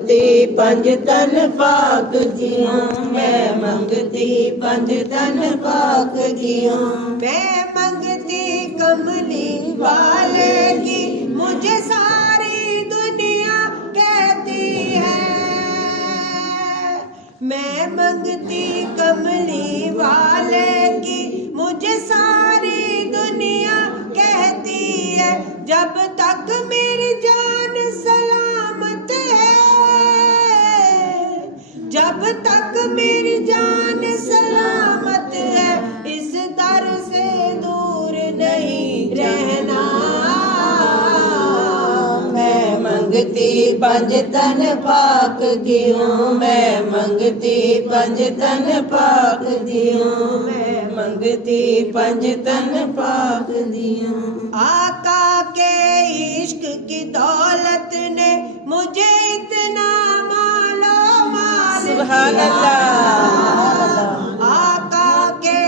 ती पंज तन पाक दिया, मैं मंगती पंज तन पाक दिया। मैं मंगती कमली वाले की, मुझे सारी दुनिया कहती है। मैं मंगती कमली वाले की, मुझे सारी दुनिया कहती है। जब तक मेरी जान सलामत है, जब तक मेरी जान सलामत है, इस दर से दूर नहीं रहना। मैं मंगती पंज तन पाक दियो, मैं मंगती पंज तन पाक दियो, मैं मंगती पंज तन पाक दियो। आका के इश्क की दौलत ने मुझे इतना मालो माल सुभान किया। अल्लाह। आका के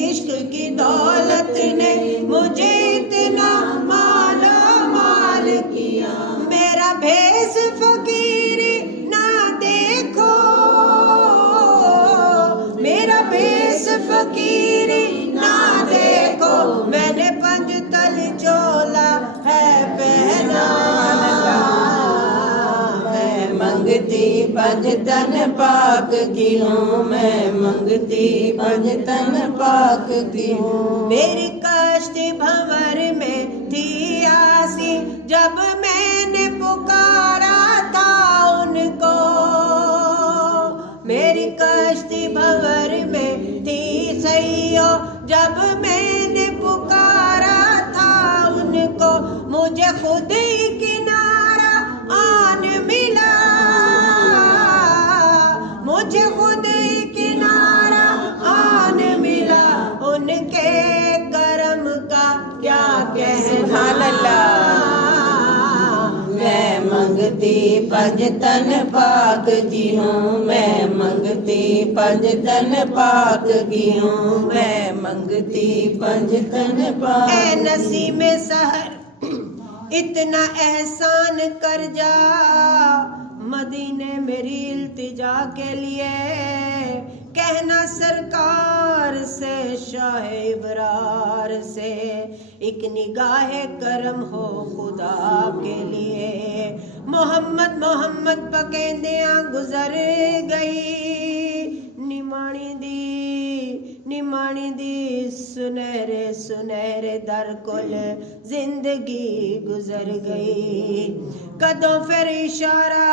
इश्क की दौलत ने मुझे इतना मालो माल किया। मेरा भेष फकीरी ना देखो, मेरा भेष फकीरी ना देखो, मैंने पंज तल चोला है पहना। मैं मंगती पंज तन पाक की हूँ, मैं मंगती पंज तन पाक की हूँ। मेरी कश्ती भंवर में थी आसी, जब मैंने पुकारा था उनको। मेरी कश्ती भंवर में थी सैयो, जब मैंने पुकारा था उनको। मुझे खुद ही किनारा आन मिला, मुझे खुद ही किनारा आन मिला। उनके करम का क्या सुभान कहना। अल्लाह। मैं मंगती पंज तन पाक की हूँ, मैं मंगती पंज तन पाक की हूँ, मैं मंगती पंज तन पाक। ऐ नसीमे सहर इतना एहसान कर जा, मदीने मेरी इल्तिजा के लिए। कहना सरकार से, शाह इबरार से, एक निगाह करम हो खुदा के लिए। मोहम्मद मोहम्मद पकेंदियां गुजर गई, निमाणी दी सुनहरे सुनहरे दर कोल जिंदगी गुजर गई। कदों फिर इशारा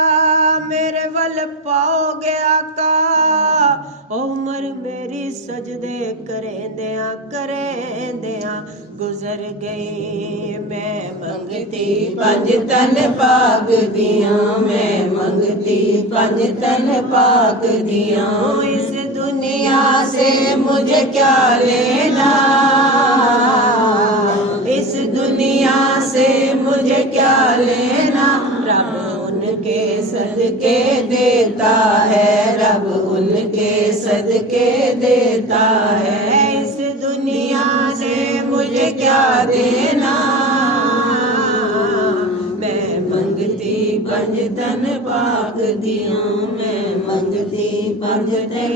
मेरे वल पाओगे आका, उम्र मेरी सजदे करेंदियां गुजर गई। मैं मंगती पंज तन पाक दिया, मैं मंगती पंज तन पाक दिया। इस दुनिया से मुझे क्या लेना, इस दुनिया से मुझे क्या लेना। रब उनके सदके देता है, रब उनके सदके देता है। इस दुनिया से मुझे क्या देना। मैं मंगती पंज तन पाक दिया, मैं मंगती पंज तन